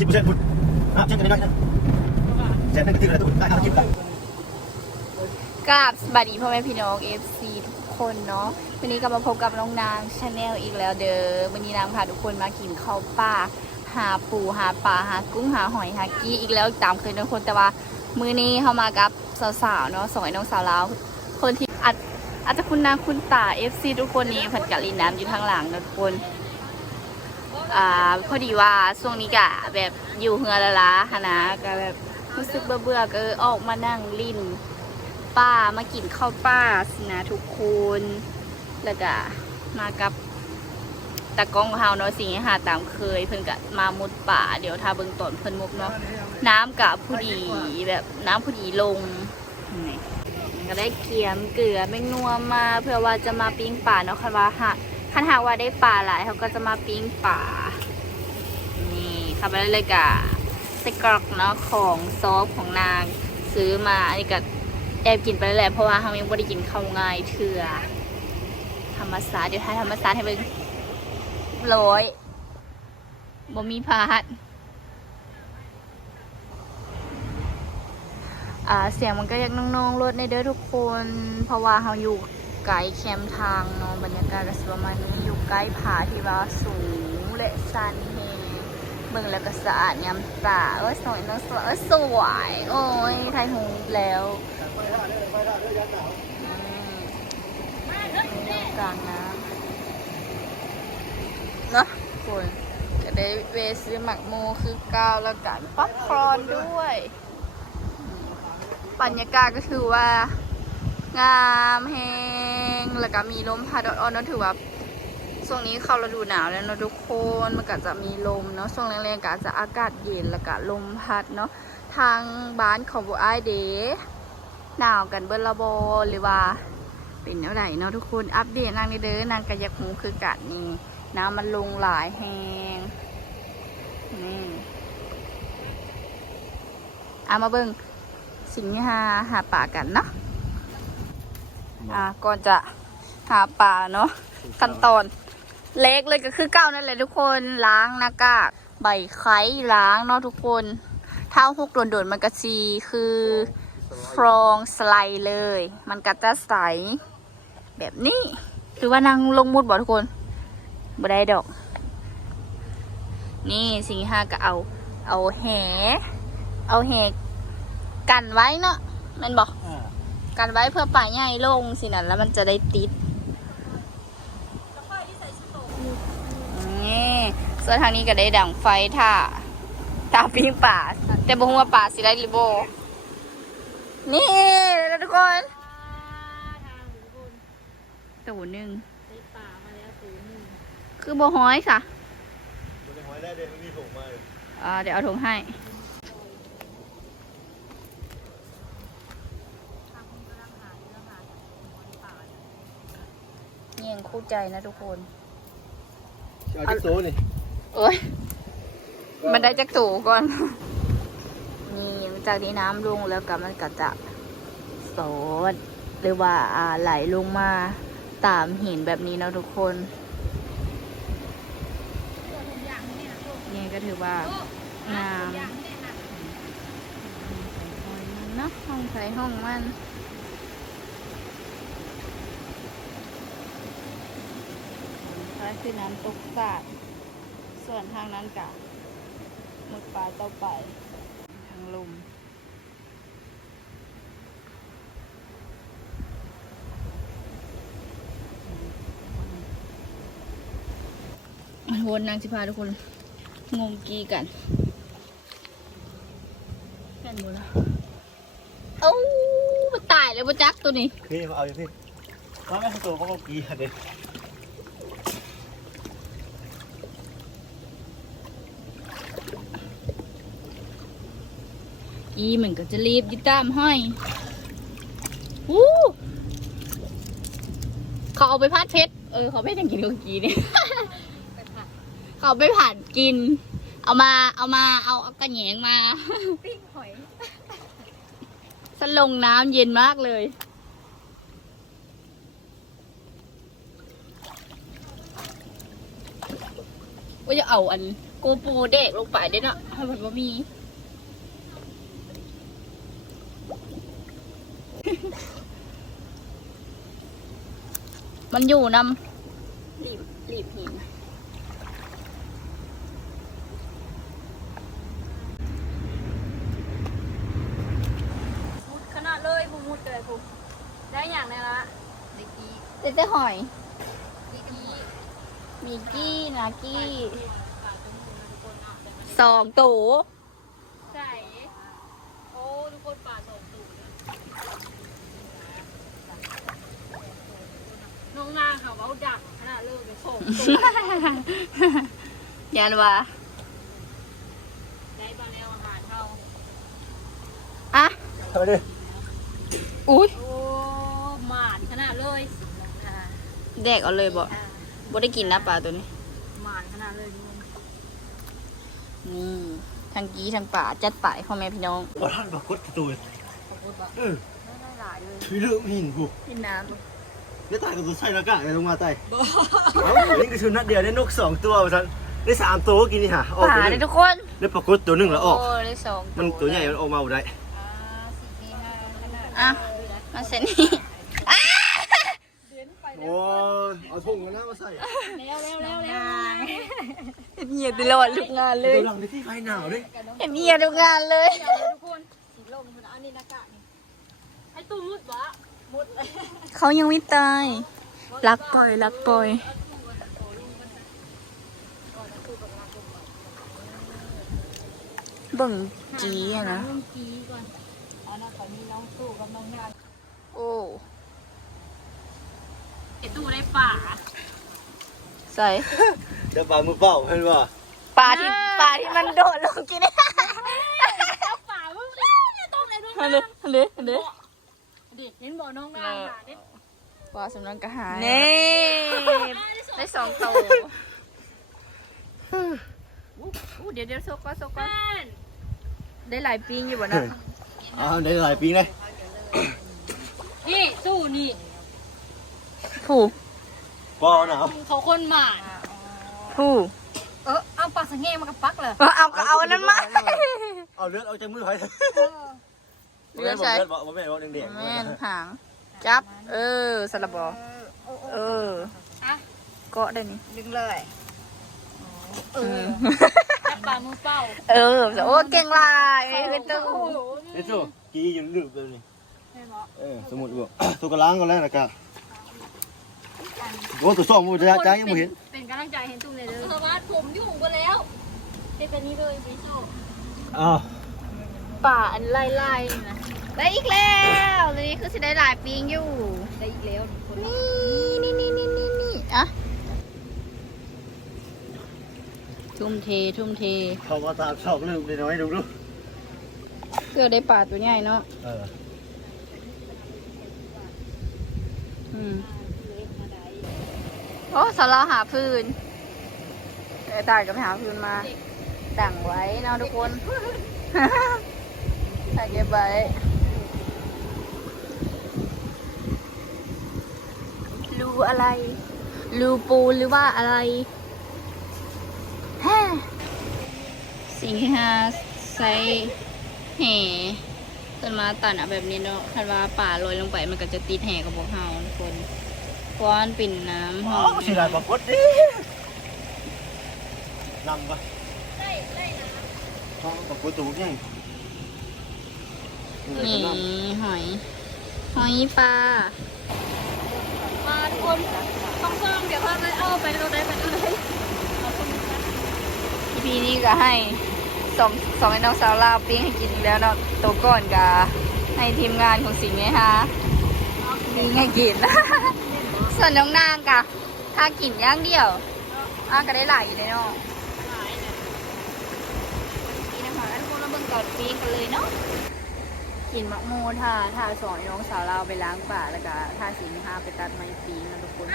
สิบเปอร์เซ็นต์คุณอะเช่นกันได้นะแสนนึงก็ถึงแล้วตุ่นได้ห้าสิบแล้วกราบสวัสดีพ่อแม่พี่น้อง FC ทุกคนเนาะวันนี้ก็มาพบกับน้องนางชาแนลอีกแล้วเด้อวันนี้นางพาทุกคนมากินข้าวป่าหาปูหาปลาหากุ้งหาหอยหากี้อีกแล้วตามเคยทุกคนแต่ว่ามื้อนี้เข้ามากับสาวๆเนาะสองไอ้น้องสาวลาวคนที่อาจอาจจะคุณนางคุณตา FC ทุกคนนี้ผัดกะลีน้ำอยู่ทางหลังนะทุกคน อ่าพอดีว่าช่วงนี้กะแบบอยู่เฮือละละหนนะก็แบบรู้สึกเบื่อเบื่อก็อออกมานั่งลิ้นป้ามากินข้าวป้าสินะทุกคนแล้วก็มากับตากล้องของเฮาเนาะสิ่งหาตามเคย เพิ่นก็มามุดป่า เดี๋ยวถ้าเบิงตอนเพิ่นมุกเนาะน้ำกับผู้ดีแบบน้ำผู้ดีลงก็ได้เกียมเกลือแมงนัวมาเพื่อว่าจะมาปิ้งป่าเนาะคันว่าหาคันหากว่าได้ปลาหลายเขาก็จะมาปิ้งปลา นี่ขับไปเลยกะไส้กรอกเนาะของซอฟของนางซื้อมาอันนี้ก็แอบกินไปแล้วแหละเพราะว่าเขายังไม่ได้กินข้าวง่ายเถื่อธรรมศาสตร์เดี๋ยวทายธรรมศาสตร์ให้เบิ่งร้อยบ่มีพาดอ่าเสียงมันก็ยังน้องๆรถในเด้อทุกคน เพราะว่าเขาอยู่ไกลแคมทางเนาะบรรยากาศก็ประมาณนี้อยู่ใกล้ผาที่ว่าสูงและชัน บิ่งแล้วก็สะอาดยามตาเอ้ยสวยเนอะสวยเอ้ยสวย โอ้ยไทยหูแล้วกลางน้ำเนาะคุณจะได้เวะซื้อหมักโมคือก้าวแล้วกันป๊อปคอร์นด้วยบรรยากาศก็ถือว่า งามแหงแล้วก็มีลมพัดอ่อนๆเนถือว่า ช่วงนี้เข้าฤดูหนาวแล้วเนอะทุกคนมันก็จะมีลมเนาะช่วงแรงๆก็อาจจะอากาศเย็นแล้วก็ลมพัดเนาะทางบ้านของบัวไอายเดหนาวกันเบิ้ลละโบหรือว่าเป็นเท่าไหร่เนาะทุกคนอัปเดตนางนี่เด้อนางกระยักหูคือกัดนี่น้ำมันลงหลายแหงนี่เอามาเบิ่งสิ่งที่หาหาป่ากันเนาะอ่าก่อนจะหาปลาเนาะขั้นตอน เล็กเลยก็คือเก้านั่นแหละทุกคนล้างหน้ากากใบไข่ล้างเนาะทุกคนเท้าหกโดนๆมันก็ซีคือฟรองสไลด์เลย มันก็จะใส แบบนี้หรือว่านางลงมุดบ่ทุกคนบ่ได้ดอก นี่สิ่งที่ห้าก็เอา เอาแห เอาแหกันไว้เนาะแมันบอกกันไว้เพื่อป่าใหญ่ลงสินะแล้วมันจะได้ติดนี่ ส่วนทางนี้ก็ได้ดังไฟท่าท่าปิ้งป่า แต่บ่ฮู้ว่าป่าสิได้หรือบ่นี่แล้วทุกคนตัวหนึ่งคือบ่ห้อยสะบนหอยได้เดี๋ยวมันมีถุงมาเลยอ่าเดี๋ยวเอาถุงให้เงียงคู่ใจนะทุกคนเอาที่โซนี่ เอ้ย มันได้จากตู่ก่อน นี่หลังจากที่น้ำลงแล้วก็มันก็จะสดหรือว่าอ่าไหลลงมาตามหินแบบนี้นะทุกคน นี่ก็ถือว่างามใส่ห้อยมันเนาะห้องใส่ห้องมันถ้าคือน้ำตกสาด ส่วนทางนั้นกะหมดปลาต่อไป ทางลมวนนางสิพาทุกคน งมกีกันแค่นบนละเอ้ามันตายเลยปะจักตัวนี้ พี่มาเอาอยู่พี่ว่าไม่ให้ตัวเขาก็กีเด็ด อีเหมือนก็จะรีบยึดตามห้อยวู้เขาเอาไปพัดเพชรเออเขาไม่ได้กินเมื่อกี้เนี่ยเขาเอาไปผ่านกิน เอามาเอามาเอาเอากระแหงมาปิ้งหอยสลงน้ำเย็นมากเลย ว่าจะเอาอันกูปูเด็กลงไปได้เนาะให้มันบ่มี มันอยู่นำรีบรีบหินมุดขนาดเลยกูมุดเลยกูได้อย่างไรละเด็กกี้เต้หอยมีกี้นากี้สองตูใช่โอ้ทุกคนป่าสองตู น้องนางค่ะว่าดักขนาดเลิกเลยส่งยันวะได้บางแนวอาหารเขาอะทำไมดิอุ้ยโอ้หมานขนาดเลยอ่าแดกเอาเลยบ่อ่าบ่ได้กินนะปลาตัวนี้ หมานขนาดเลยทุกคนนี่ทั้งกี้ทั้งป่าจัดไปพ่อแม่พี่น้องบ่ท่านปรากฏตัวขอบคุณปะเออไม่ได้หลายเลยถือเรื่องหินกูกินน้เนี่ยตายกับตัวใส่แล้วกะลงมาตายเอ้านี่ก็ชุดนัดเดียวได้นกสองตัวท่านได้สามตัวก็กินนี่ฮะอำอกป่าตัวหเลนึยงทุกคนได้ปรากฏตัวหนึ่งแล้วออกโอ้ได้สองมันตัวใหญ่มันออกมาบ่ได้อ่าสี่ปีห้าขนาดอะมาเซ็นนี่อะโอ้ยเอาถุงกันนะมาใส่แล้วแล้วแล้วแล้วเงียบตลอดทุกงานเลย ตัวหลังในที่ไฟหนาวด้วยเงียบทุกงานเลยเดี๋ยวเลยทุกคนสีลมมันอันนี้หน้ากากนี่ให้ตู้มุดวะมุด เขายังไม่ตายรักปล่อยรักปล่อย เบิ่งจีอะนะเรื่องกี้ก่อนเอานะขอมีน้องตู้กับน้องงานโอ้ไอตู้ได้ป่าใส่เดี๋ยวปลามือเปล่าเห็นป่ะปลาที่ปลาที่มันโดดลงกินเนี่ยเอาป่ามึงเลยต้องไหนด้วยฮันนะเดฮันเดฮันเด เด็กเห็นบ่อน้องงานหาเด็กปลาสำนักกระหายนี่ได้สองตัวอู้เดี๋ยวเดี๋ยวโซกก็โซกก็บ้านได้หลายปีอยู่บ่เนาะอ้าวได้หลายปีเลยนี่ตู้นี่ผู้ปอหนาวเขาคนหมาผู้เออเอาปลาสังเงมากับปักเลยเอาเอาก็เอาอันนั้นมาเอาเลือดเอาจากมือไปเลือ ดใส่เลือดบอกว่าแม่บอกแดงๆแม่นหาง จับ เออสลับบอเอออะเกาะได้นี่ดึงเลยเออจับปลามือเป้าเออโอ้เก่งหลายเอ้ยคือตู้ไอ้สู้กีอยู่ลืมเลยนี่ใช่ไหมเออสมุดบอกตัวกระล้างกันแล้วนะครับโอ้ตัวสองมันจะใจยังไม่เห็น เป็นกำลังใจเห็นตุ้มเลยเด้อสวัสดผมยุ่งไปแล้วเป็นแบบนี้เลยไปโชว์อ้าว ป่าอันไล่ไล่ๆนะ ได้อีกแล้วเลยนี่คือสิได้หลายปีอยู่ ได้อีกแล้วทุกคนนี่นี่นี่นี่นี่นี่อะทุ่มเททุ่มเท เขามาตามชอบลืมเลยน้อยดูดูเพื่อได้ป่าตัวใหญ่เนาะ เออ อืมโอ้สาราหาพื้นเดี๋ยวตายก็ไปหาพื้นมาดั่งไว้เนาะทุกคน ถ่ายเก็บไว้รูอะไร รูปูหรือว่าอะไรแฮ่สิ่งที่หาใส่แห่ขึ้นมาตัดอะแบบนี้เนาะคันว่าป่าลอยลงไปมันก็จะติดแห่กับพวกเฮาทุกคนก้อนปิ่นน้ำหอ๋ออมสิได้ปรากฏดินำปะได้ได้นะอ๋อปรากฏตัวใหญ่ นี่หอย หอยปลา มาทุกคนต้องซ่อมเดี๋ยวพาไปเอาไปเราได้ไปเราได้พีนี้ก็ให้สองสองไอ้น้องสาวลาวปิ้งให้กินอีกแล้วเนาะตัวก่อนก็ให้ทีมงานของสิงห์ไงฮะปิ้งให้กิน ส่วนน้องนางกะถ้ากินอย่างเดียวอ้าก็ได้หลายอยู่เลยเนาะกินอาหารทุกคนเราเบิ่งก่อนปิ้งกันเลยเนาะ กินมะม่วงท่าท่าสอนน้องสาวลาวไปล้างป่าแล้วก็ท่าสิงห์ฮาไปตัดไม้ปิ้งนะทุกคน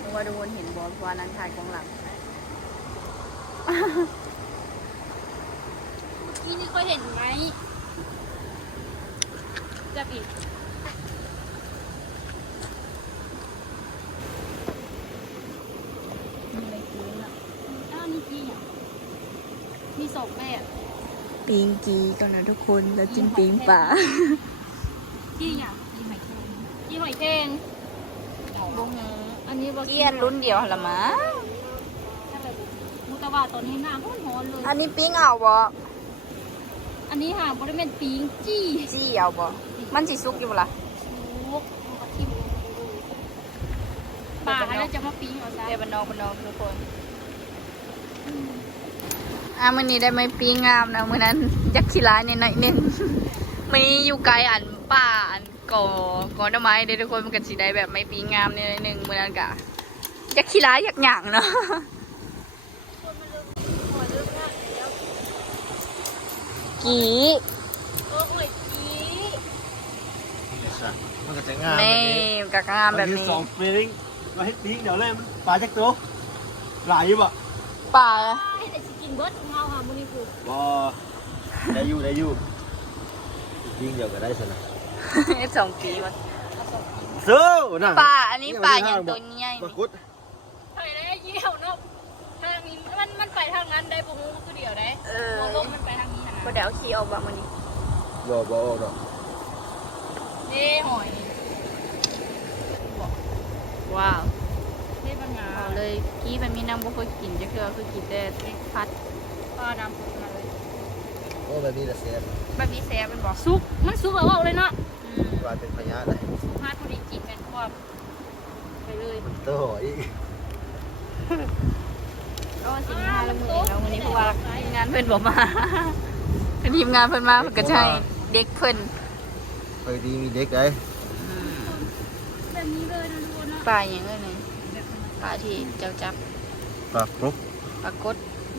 นึกว่าโดนเห็นบอลเพราะว่านั้นถ่ายกองหลังนี่นี่เคยเห็นไหมจับอีก ซ่บ ปิงกีก่อนนะทุกคนแล้วจิ้มปิงป่าจี้อย่างจี้หอยแครงจี้หอยแครงบงอันนี้บ่เกียนรุ่นเดียวหั่นละมั้งมุตะว่าตอนนี้หน้าร้อนร้อนเลยอันนี้ปิงเอาบ่อันนี้หาบริเวณปิงจี้จี้เอาบ่มันสิสุกอยู่บ่ล่ะลูกมันก็ทิ่มป่าแล้วจะมาปิงเอาซะเดี๋ยวบันนอกบันนอกทุกคน อะมื้อนี้ได้ไหมปิงงามนะมื้อนั้นยักษ์ขี้ร้ายเนี่ยหน่อยหนึงมื้อนี้อยู่ไกลอันป่าอันก่อก่อหน่อไม้เด้อทุกคนมันก็สิได้แบบไม่ปิงงามเนี่ยหน่อยหนึงมื้อนั้นก็ยักษ์ขี้ร้ายยักษ์หยังเนาะกีเออหอยจีมันก็จะงามนี่กะงามแบบนี้สองฟีลิ่งมาให้ปิ้งเดี๋ยวเล่มปลาจักตัวหลายอยู่บ่ป่าให้แต่สิ กินเบิร์ดของเราค่ะมื้อนี้คือบ่ได้อยู่ได้อยู่ปิ้งเดี๋ยวก็ได้สนะสองปีวะสู้น่ะป่าอันนี้ป่าอย่างตัวใหญ่ปลานี่กุดไปได้เยี่ยวเนาะทางนี้มันมันไปทางนั้นได้บ่งูคือเดียวได้เออมองลมมันไปทางนี้นะบ่ได้เอาขี้ออกบ่มื้อนี้บ่บ่บ่นี่หอยว้าว นี่ปัญหา เอาเล ยกี้แบบนี้นางบ่เคยกินจะคือคือกินแต่พัดปลาดำสุกมาเลยโอ้แบบนี้ละเสียแบบนี้แซ่บเป็นบ่สุกมันสุกแล้วเอาเลยเนาะอืมปลาเป็นพญาเลยพาดพอดีกินกันควบไปเลยโตอีกเอาสิมีห้าละมื้อเองแล้วมื้อนี้เพราะว่าทีมงานเพิ่นบ่มาคือทีมงานเพิ่นมาเพิ่นก็จะให้เด็กเพิ่นเคยดีมีเด็กไงแบบนี้เลยนะทุกคนเนาะปลาหยังเอ้ยนี่ปลาที่เจ้าจับปลาปุ๊กปลากด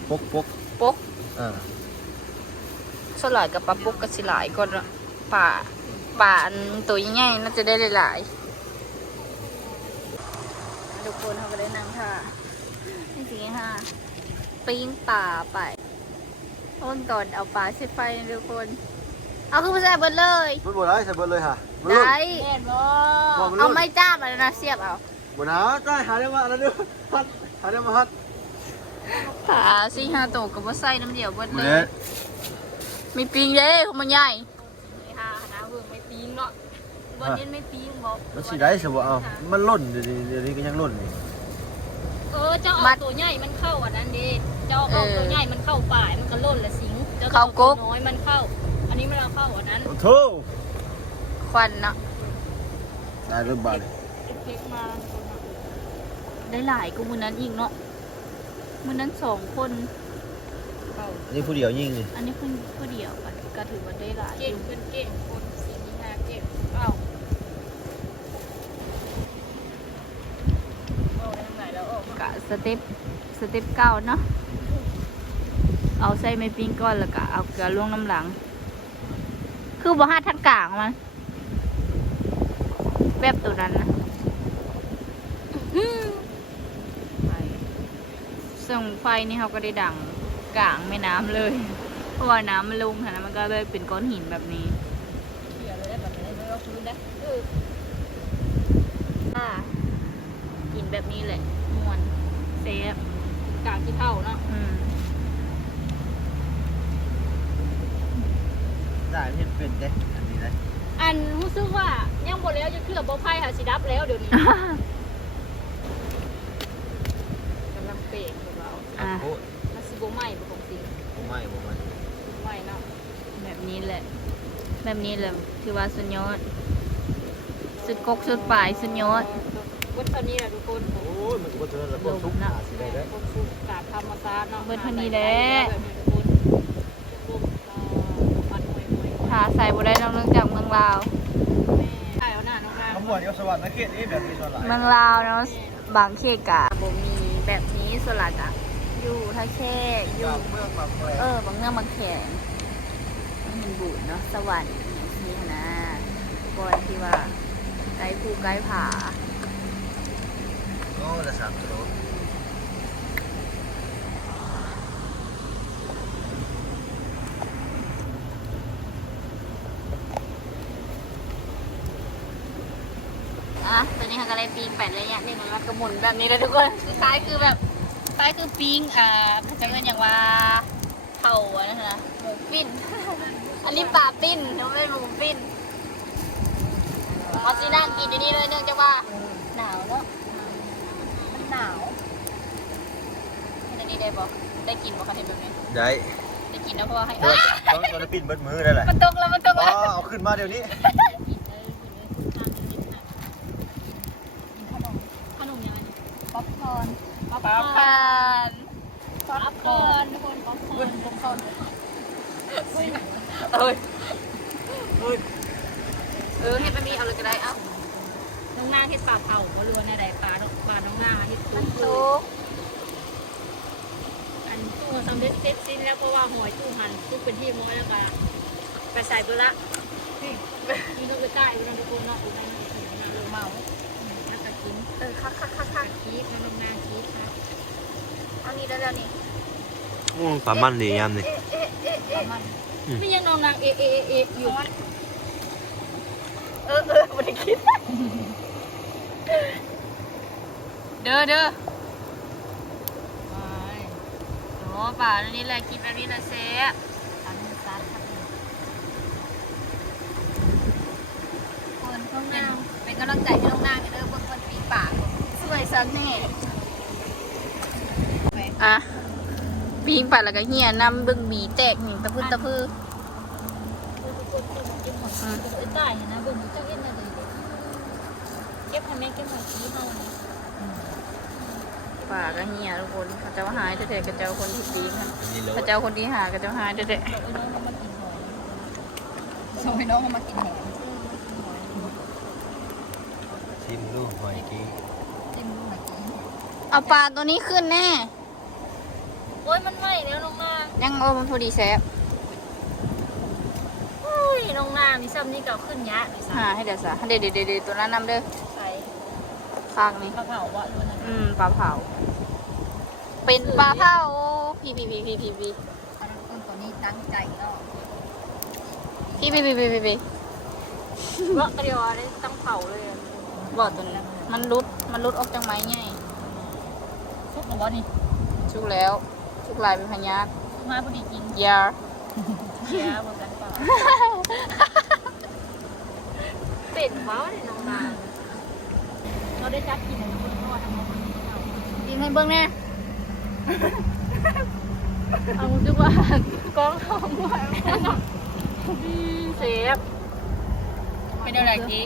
ปุ๊กปุ๊กปกอ่าสลายกับปลาปุกก็สิหลายก่อนเนาะป่าป่าอันตัวใหญ่ๆน่าจะได้หลายๆทุกคนเขาก็ได้นั่งค่ะนี่สิค่ะปิ้งป่าไปต้นก่อนเอาปลาใส่ไฟนะทุกคนเอาขึ้นมาใส่เบิดเลยมันบ่ได้ใส่เบิดเลยค่ะมันลุ่นได้แน่นบ่บ่มันเอาลุ่นไม้จ้ามมาแล้วนะเสียบเอา บ่นะได้หาได้มาอันนั้นด้วยฮัดหาได้มาฮัดปลาสี่ห้าตัวกับว่าใส่น้ำเดียวเบิดเลเด็ยมีปิงเด้ของมันใหญ่นี่ค่ะนะเบิ่งไม่ปีงเนาะบ่เน้นไม่ปีงบ่มันสิได้สิบ่เอามันล่นเดี๋ยวนี้เดี๋ยวนี้ก็ยังล่นเออเจ้าเอาตัวใหญ่มันเข้าอันนั้นดิเจ้าเอาตัวใหญ่มันเข้าป่ายมันก็ล่นละสิงเจ้าเอาตัวน้อยมันเข้า อันนี้มันเอาเข้าอันนั้นโอ้โธควันเนาะได้เริ่มบาดเลยเค้กมา ได้หลายกูมือนั้นอีกเนาะมือนั้นสองคนเข้าอันนี้ผู้เดียวยิงนี่อันนี้เพิ่งผู้เดียวกันก็ถือว่าได้หลายอเก่งยู่ขึ้นเก่งคนสีนี้นาเก่งเอ้าเอาไปทางไหนแล้วออกมากะสเต็ปสเต็ปเก้าเนาะเอาใส่ไม้ปิ้งก้อนแล้วก็เอาเกลือลงน้ำหลัง คือบ่ฮาดทันกลางมันแบบตัวนั้นนะไป ส่งไฟนี่เขาก็ได้ดังกลางแม่น้ำเลย เพราะว่าน้ำมันลงค่ะนะมันก็เลยเป็นก้อนหินแบบนี้ เขียนเลยได้แบบนี้ไม่ว่าพื้นได้เอออ่ากินแบบนี้แหละม่วนเซฟกากที่เท่าเนาะอืมได้เห็นเป็นเด้อันนี้ได้อันรู้สึกว่ายังบ่แล้วจะเคลือบบ่ไพ่ค่ะสิดับแล้วเดี๋ยวนี้กำลังเปรกของเรา อะ โอ้ยมันสิบ่ไหม้บ่ของจริงบ่ไม่บ่ไม่ไหม้เนาะแบบนี้แหละ แบบนี้แหละคือว่าสุดยอด สุดกกสุดปลายสุดยอดวันเท่านี้แหละทุกคนโอ้ยมันก็บ่เท่านั้นละคนทุกข์หาสิได้แม่เด้อคนสูงกาดธรรมศาสตร์เนาะเบิดเท่านี้แหละทุกคนปัดหวยหวยหาใส่บ่ได้นอกเนื่องจากเมืองลาวแม่ถ่ายเอาหน้าน้องนางขมวดเดียวสวรรค์นะเขตนี้แบบนี้ส่วนหลายเมืองลาวเนาะบางเขตกะบ่มีแบบนี้ส่วนหลักอะ อยู่ท่าแค่อยู่เมืองบางแควเออบางเรื่องบางแขงมันบูดเนาะสวรรค์อย่างที่นะบอนที่ว่าไกด์ภูไกด์ผาโอ้ละ3กิโลอะตอนนี้เขาก็เลยปีงแปดระยะหนึ่งแล้วก็หมุนแบบนี้เลยทุกคนคือซ้ายคือแบบ ซ้ายคือปีงอ่าเขาจะเรียกอย่างว่าเผาอะนะคะหมูปิ้น อันนี้ปลาปิ้นไม่เป็นหมูปิ้นเอาซีนั่งกินอยู่นี่เลยเนื่องจากว่าหนาวเนาะมันหนาวเห็นอันนี้ได้บอกได้กินบอกคะเห็นแบบนี้ได้ได้กินนะเพราะว่าให้ต้องต้องต้องปิดเบิดมือได้แหละมันตกแล้วมันตกอ๋อแล้วเอาขึ้นมาเดี๋ยวนี้ ขนมยังไง ป๊อปคอร์น ป๊อปป๊อปคอร์นป๊อปคอร์นทุกคนป๊อปคอร์นป๊อปคอร์นเอ้ยเอ้ยเออให้มันมีเอาเลยก็ได้เอ้าน้องนางเฮ็ดปลาเผาบ่รู้ว่าในใดปลาดอกปลาน้องนางเฮ็ดมันตู้ตกอันตู้สำเร็จเสร็จสิ้นแล้วเพราะว่าหอยตู้หั่นตู้เป็นที่ม้อยแล้วก็ไปใส่เบละนี่นี่ต้องไปใต้ไปนั่นทุกคนเนาะอุบัติเหตุนะเมาแล้วก็กินเออคักคักคักคักชีสน้องนางชีสครับ อานี่แล้วแล้วนี่อืมปลามันดียามนี่เอ๊ะเอ๊ะเอ๊ะเอ๊ะมันไม่ยังน้องนางเอเอเออยู่เออเออไม่ได้คิดเด้อเด้อโอ้ป่าอันนี้แหละกินแบบนี้แหละเซ่ตันซัดครับคนข้างหน้าเป็นกำลังใจให้น้องนางเด้อเบิ่งคนปีปากสวยสันแน่ อะปีงปัดแล้วก็เหี่ยนำเบิ่งบีแตกหนิตะพื้นตะพื้นใต้นะเบิ่งเจ้าเอ็นอะไรเก็บให้แม่เก็บหอยชีสเฮานี่ป่าก็เหี่ยทุกคนเขาเจ้าหายแต่แต่เขาเจ้าคนที่ดีค่ะอันนี้โลเขาเจ้าคนที่หาเขาเจ้าหายแต่แต่ไอ้น้องมันมากินหอยส่งให้น้องเขามากินแหนชิมดูหอยกี้จิ้มลูกไหนกินเอาปลาตัวนี้ขึ้นแน่โอ้ยมันไหม้แล้วน้องนางยังโอ้มันพอดีแซ่บโอ้ยน้องนางนี่ซ้ำนี่ก็ขึ้นยะเลยหาซ้ำให้เดี๋ยวซะเดี๋ยวเดี๋ยวเดี๋ยวเดี๋ยวตัวนั้นนำเด้อใส่ข้างนี้ปลาเผาวะรู้นะอืมปลาเผา เป็นปลาเผาพี่พี่พี่พี่พี่พี่อันนั้นคนตัวนี้ตั้งใจเนาะพี่พี่พี่พี่พี่พี่ว่าเดียวได้ตั้งเผาเลยบอกตัวนี้มันรุดมันรุดออกจากไม้ไง ทุกหรือว่านี่ชุกแล้ว ชุกลายเป็นพญาตทุกมาพอดีกินยาเชียร์เหมือนกันเปล่าเป็ดเมาเลยน้องนางเราได้จับกินในคนนวดทำไมกินให้เบิ้งแน่เอาดูว่ากองทองว่าเซฟเป็นอะไรกี้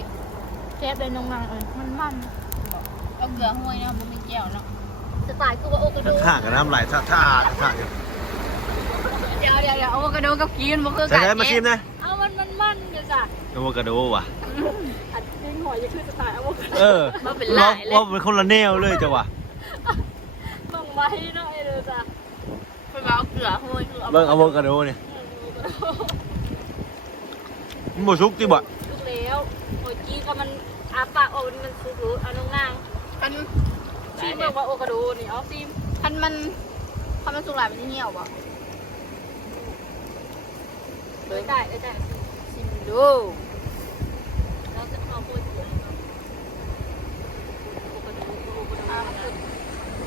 เซฟเลยน้องนางเอ้ยมันมันเอาเกลือห้วยเนาะบุมีแก้วเนาะ สไตล์คือว่าโอกระดูท่ากับน้ำไหลท่าท่าท่าอยู่เดี๋ยวเดี๋ยวเดี๋ยวเอากระโดดกับกินมันคือใส่กันได้มาชิมนะเอามันมันมันเดี๋ยวจ้ะอะโวคาโดว่ะอัดยิงหอยจะขึ้นสไตล์เอาโอกระดูเออมาเป็นว่าลายเลยว่าเป็นคนละแนวเลยจ้ะวะต้องไว้หน่อยเลยจ้ะเป็นว่าเอาเกลือห้วยคือเอาเบิ่งอะโวคาโดเนี่ยมันบ่สุกติบ่ะทุกแล้วโอ้ยกี้ก็มันอาปากออกมันคือคือเอาน้องนางคัน ซีมบอกว่าโอกระดูนี่เอาซีมคันมันคันมันสุกหลายมันจะเหี่ยวป่ะเลยได้ได้ได้ชิมดูเราจะเอาโคตรเลยเนาะโอกระดูโอกระดูอ่ามันคือ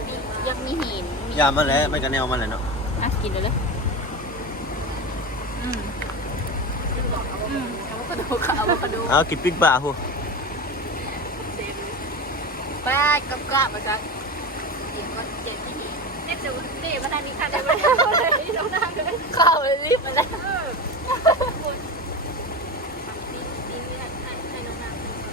มียังมีหินมียามันแหละไม่กันแนวมันแหละเนาะอะกินเลยเลยอืมอืมเอากระดูกค่ะเอากระดูกเอากินปิ้งปลาพู แป้งกับกระมาจังกินก็เจ็บที่นี่เน็ตจะเน็ตมาทางนี้ค่ะได้ไหมน้องนางเลยเข้าเลยรีบมาเลยเออคนซีมซีมนี่ให้ให้ให้น้องนางซีมก่อน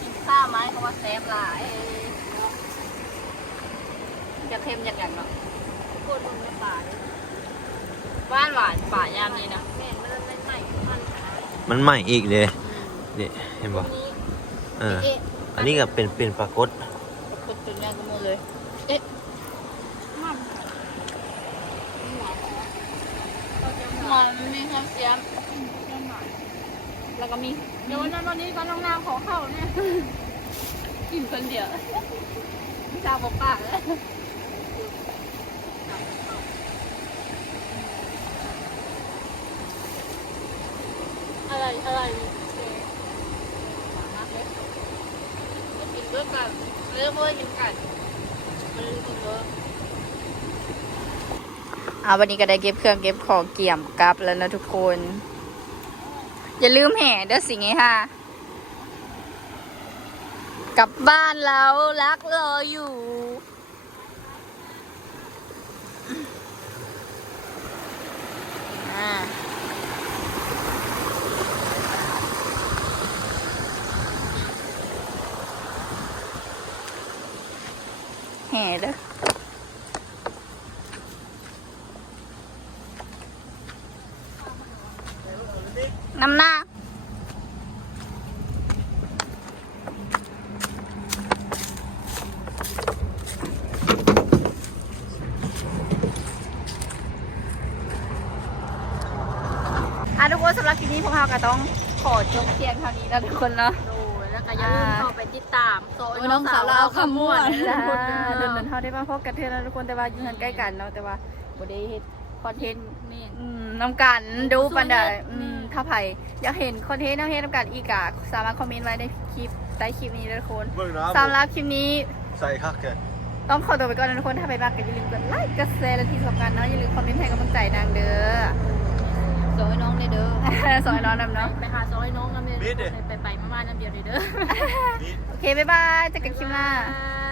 กินข้าวไหมเขาว่าแซ่บหลายจะเค็มอย่างอย่างเนาะโคตรมันป่าเลย หวานหวานป่ายามนี้นะแม่มันไม่ใหม่มันขายมันใหม่อีกเลยนี่เห็นบ่นี้เอออันนี้ก็เป็นเป็นปลากดกดตุนแรงกันหมดเลยเอ๊ะมันหัวเราจะมันมีความเสียมยังหน่อยแล้วก็มีเดี๋ยววันนั้นวันนี้ก็น้องนางขอเข้าเนี่ยกินคนเดียวชาวบอกปากเลย อะไรอะไรไม่กินเริ่มเมื่อกินกันมันกินเอร์อ่าวันนี้ก็ได้เก็บเครื่องเก็บของเกี่ยมกลับแล้วนะทุกคน อย่าลืมแห่เด้อสิ่งค่ะกลับบ้านแล้วรักรออยู่ อ่า ห่เด้อน้ำหน้าอะทุกคนสำหรับคลิปนี้พวกเราก็ต้องขอจบเพียงเท่านี้แล้วทุกคนเนาะ ก็อย่าลืมเข้าไปติดตามโซโอ้ยน้องสาวเราขมวนจ้าเดินเดินเท่าได้มาพบกันเทือนแล้วทุกคนแต่ว่าอยู่กันใกล้กันเนาะแต่ว่าบ่ได้เฮ็ดคอนเทนต์นี่อืมน้ำกันดูปันไดสู้ๆอืนี่มถ้าไผ่อยากเห็นคอนเทนต์น้ำเฮ็ดน้ำกันอีกอะสามารถคอมเมนต์ไว้ในคลิปใต้คลิปนี้นะทุกคนเบิ่งนะสำหรับคลิปนี้ใส่คักแกต้องขอตัวไปก่อนนะทุกคนถ้าไปบ้านก็อย่าลืมกดไลค์กดแชร์และที่สำคัญเนาะอย่าลืมคอมเมนต์ให้กำลังใจนางเด้อ โซให้น้องเลยเด้อสอยนอนนำเนาะไปหาโซให้น้องกันเลยไปไปๆมาๆน้ำเดียวเลยเด้อ โอเค บ๊ายบายเจอกันคลิปหน้าบ๊ายบาย